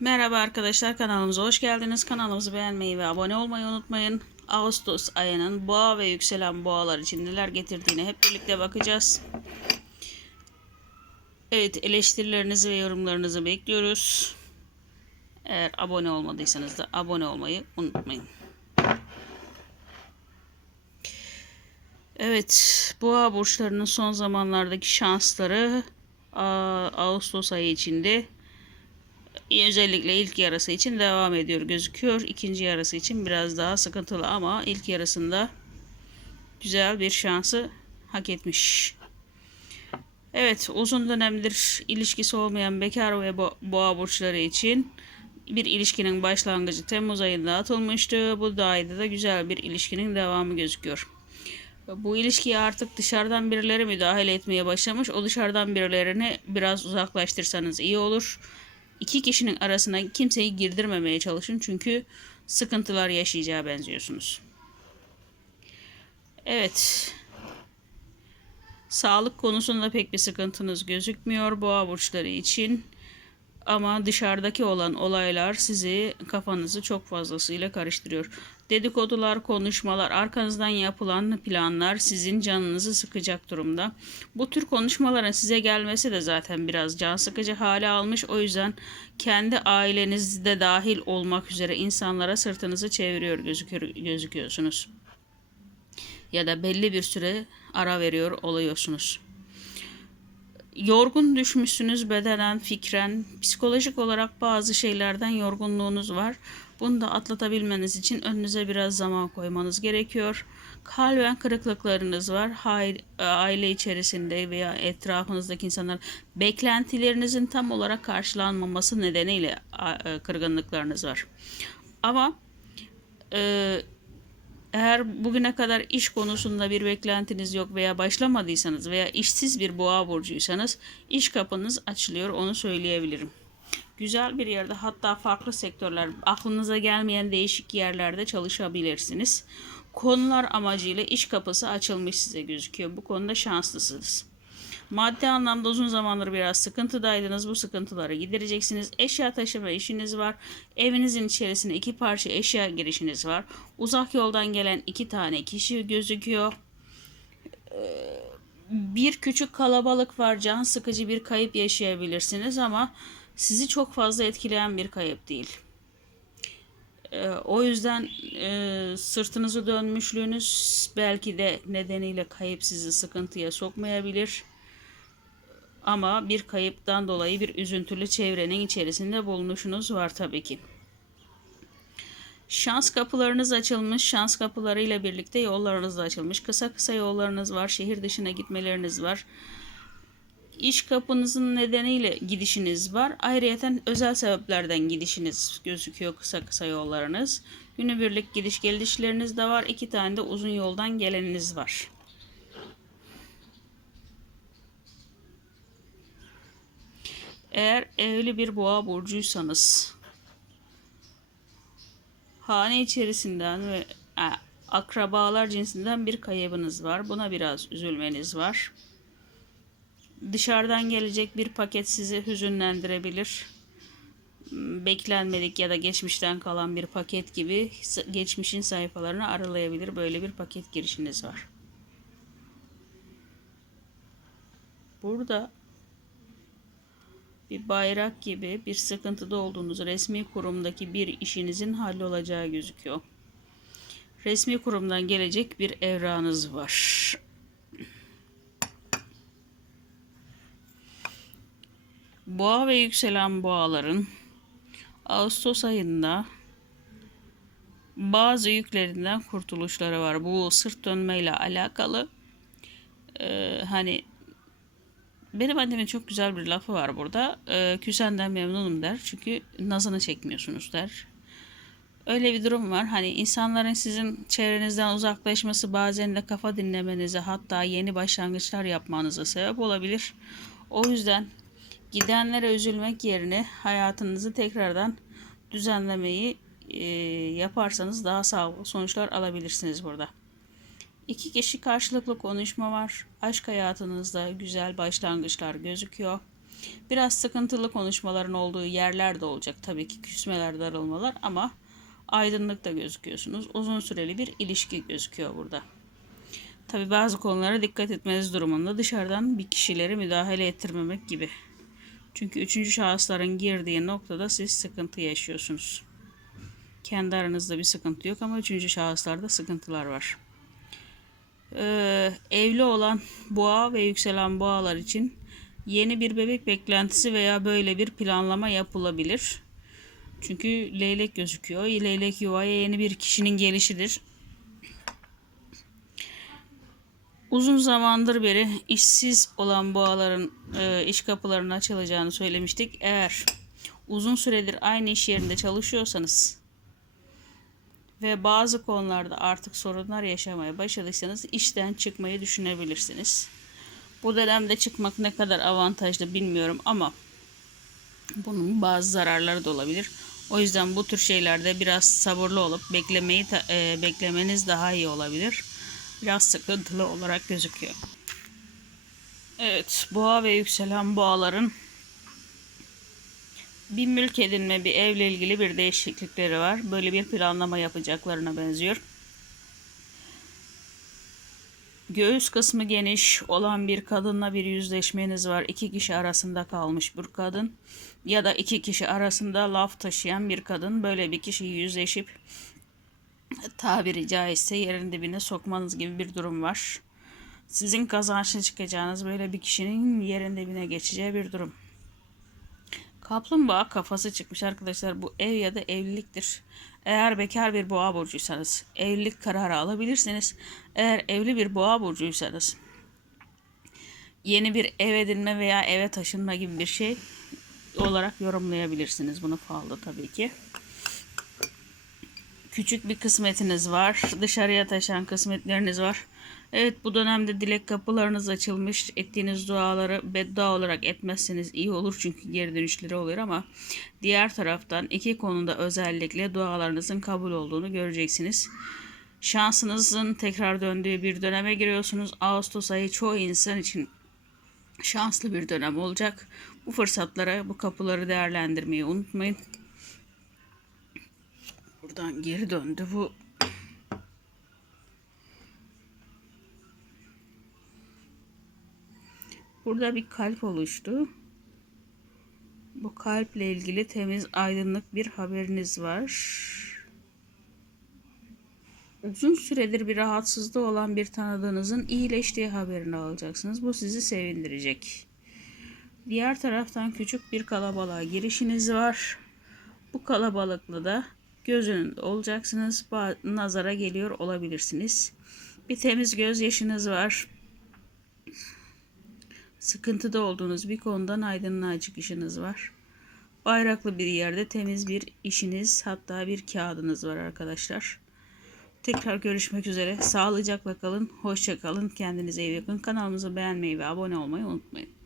Merhaba arkadaşlar kanalımıza hoş geldiniz. Kanalımızı beğenmeyi ve abone olmayı unutmayın. Ağustos ayının boğa ve yükselen boğalar için neler getirdiğine hep birlikte bakacağız. Evet eleştirilerinizi ve yorumlarınızı bekliyoruz. Eğer abone olmadıysanız da abone olmayı unutmayın. Evet boğa burçlarının son zamanlardaki şansları Ağustos ayı içinde özellikle ilk yarısı için devam ediyor gözüküyor. İkinci yarısı için biraz daha sıkıntılı ama ilk yarısında güzel bir şansı hak etmiş. Evet uzun dönemdir ilişkisi olmayan bekar ve bo- boğa burçları için bir ilişkinin başlangıcı Temmuz ayında atılmıştı. Bu da ayda da güzel bir ilişkinin devamı gözüküyor. Bu ilişkiye artık dışarıdan birileri müdahale etmeye başlamış. O dışarıdan birilerini biraz uzaklaştırsanız iyi olur. İki kişinin arasına kimseyi girdirmemeye çalışın çünkü sıkıntılar yaşayacağı benziyorsunuz. Evet. Sağlık konusunda pek bir sıkıntınız gözükmüyor boğa burçları için. Ama dışarıdaki olan olaylar sizi kafanızı çok fazlasıyla karıştırıyor. Dedikodular, konuşmalar, arkanızdan yapılan planlar sizin canınızı sıkacak durumda. Bu tür konuşmaların size gelmesi de zaten biraz can sıkıcı hale almış. O yüzden kendi ailenizde dahil olmak üzere insanlara sırtınızı çeviriyor gözüküyor, gözüküyorsunuz. Ya da belli bir süre ara veriyor oluyorsunuz yorgun düşmüşsünüz bedenen, fikren, psikolojik olarak bazı şeylerden yorgunluğunuz var. Bunu da atlatabilmeniz için önünüze biraz zaman koymanız gerekiyor. Kalben kırıklıklarınız var. Aile içerisinde veya etrafınızdaki insanlar beklentilerinizin tam olarak karşılanmaması nedeniyle kırgınlıklarınız var. Ama e, eğer bugüne kadar iş konusunda bir beklentiniz yok veya başlamadıysanız veya işsiz bir boğa burcuysanız iş kapınız açılıyor onu söyleyebilirim. Güzel bir yerde hatta farklı sektörler aklınıza gelmeyen değişik yerlerde çalışabilirsiniz. Konular amacıyla iş kapısı açılmış size gözüküyor. Bu konuda şanslısınız. Maddi anlamda uzun zamandır biraz sıkıntıdaydınız. Bu sıkıntıları gidereceksiniz. Eşya taşıma işiniz var. Evinizin içerisine iki parça eşya girişiniz var. Uzak yoldan gelen iki tane kişi gözüküyor. Bir küçük kalabalık var. Can sıkıcı bir kayıp yaşayabilirsiniz ama sizi çok fazla etkileyen bir kayıp değil. O yüzden e, sırtınızı dönmüşlüğünüz belki de nedeniyle kayıp sizi sıkıntıya sokmayabilir. Ama bir kayıptan dolayı bir üzüntülü çevrenin içerisinde bulunuşunuz var tabii ki. Şans kapılarınız açılmış. Şans kapılarıyla birlikte yollarınız da açılmış. Kısa kısa yollarınız var. Şehir dışına gitmeleriniz var. İş kapınızın nedeniyle gidişiniz var. Ayrıca özel sebeplerden gidişiniz gözüküyor kısa kısa yollarınız. Günübirlik gidiş gelişleriniz de var. İki tane de uzun yoldan geleniniz var. Eğer evli bir boğa burcuysanız hane içerisinden ve e, akrabalar cinsinden bir kaybınız var. Buna biraz üzülmeniz var. Dışarıdan gelecek bir paket sizi hüzünlendirebilir. Beklenmedik ya da geçmişten kalan bir paket gibi geçmişin sayfalarını aralayabilir. Böyle bir paket girişiniz var. Burada bir bayrak gibi bir sıkıntıda olduğunuz resmi kurumdaki bir işinizin hallolacağı gözüküyor. Resmi kurumdan gelecek bir evranız var. Boğa ve yükselen boğaların Ağustos ayında bazı yüklerinden kurtuluşları var. Bu sırt dönmeyle alakalı. Ee, hani benim annemin çok güzel bir lafı var burada. E, küsenden memnunum der. Çünkü nazını çekmiyorsunuz der. Öyle bir durum var. Hani insanların sizin çevrenizden uzaklaşması bazen de kafa dinlemenize hatta yeni başlangıçlar yapmanıza sebep olabilir. O yüzden gidenlere üzülmek yerine hayatınızı tekrardan düzenlemeyi e, yaparsanız daha sağlıklı sonuçlar alabilirsiniz burada. İki kişi karşılıklı konuşma var. Aşk hayatınızda güzel başlangıçlar gözüküyor. Biraz sıkıntılı konuşmaların olduğu yerler de olacak. Tabii ki küsmeler, darılmalar ama aydınlıkta gözüküyorsunuz. Uzun süreli bir ilişki gözüküyor burada. Tabii bazı konulara dikkat etmeniz durumunda dışarıdan bir kişileri müdahale ettirmemek gibi. Çünkü üçüncü şahısların girdiği noktada siz sıkıntı yaşıyorsunuz. Kendi aranızda bir sıkıntı yok ama üçüncü şahıslarda sıkıntılar var. Ee, evli olan boğa ve yükselen boğalar için yeni bir bebek beklentisi veya böyle bir planlama yapılabilir. Çünkü leylek gözüküyor. Leylek yuvaya yeni bir kişinin gelişidir. Uzun zamandır beri işsiz olan boğaların e, iş kapılarının açılacağını söylemiştik. Eğer uzun süredir aynı iş yerinde çalışıyorsanız ve bazı konularda artık sorunlar yaşamaya başladıysanız işten çıkmayı düşünebilirsiniz. Bu dönemde çıkmak ne kadar avantajlı bilmiyorum ama bunun bazı zararları da olabilir. O yüzden bu tür şeylerde biraz sabırlı olup beklemeyi e, beklemeniz daha iyi olabilir. Biraz sıkıntılı olarak gözüküyor. Evet, boğa ve yükselen boğaların bir mülk edinme, bir evle ilgili bir değişiklikleri var. Böyle bir planlama yapacaklarına benziyor. Göğüs kısmı geniş olan bir kadınla bir yüzleşmeniz var. İki kişi arasında kalmış bir kadın ya da iki kişi arasında laf taşıyan bir kadın böyle bir kişiyi yüzleşip tabiri caizse yerin dibine sokmanız gibi bir durum var. Sizin kazançlı çıkacağınız böyle bir kişinin yerin dibine geçeceği bir durum. Kaplumbağa kafası çıkmış arkadaşlar. Bu ev ya da evliliktir. Eğer bekar bir boğa burcuysanız evlilik kararı alabilirsiniz. Eğer evli bir boğa burcuysanız yeni bir ev edinme veya eve taşınma gibi bir şey olarak yorumlayabilirsiniz bunu falda tabii ki. Küçük bir kısmetiniz var. Dışarıya taşan kısmetleriniz var. Evet bu dönemde dilek kapılarınız açılmış. Ettiğiniz duaları beddua olarak etmezseniz iyi olur çünkü geri dönüşleri oluyor ama diğer taraftan iki konuda özellikle dualarınızın kabul olduğunu göreceksiniz. Şansınızın tekrar döndüğü bir döneme giriyorsunuz. Ağustos ayı çoğu insan için şanslı bir dönem olacak. Bu fırsatlara, bu kapıları değerlendirmeyi unutmayın. Buradan geri döndü bu. Burada bir kalp oluştu. Bu kalple ilgili temiz, aydınlık bir haberiniz var. Uzun süredir bir rahatsızlığı olan bir tanıdığınızın iyileştiği haberini alacaksınız. Bu sizi sevindirecek. Diğer taraftan küçük bir kalabalığa girişiniz var. Bu kalabalıkla da göz önünde olacaksınız. Nazara geliyor olabilirsiniz. Bir temiz gözyaşınız var. Sıkıntıda olduğunuz bir konudan aydınlığa çıkışınız var. Bayraklı bir yerde temiz bir işiniz hatta bir kağıdınız var arkadaşlar. Tekrar görüşmek üzere. Sağlıcakla kalın. Hoşça kalın. Kendinize iyi bakın. Kanalımızı beğenmeyi ve abone olmayı unutmayın.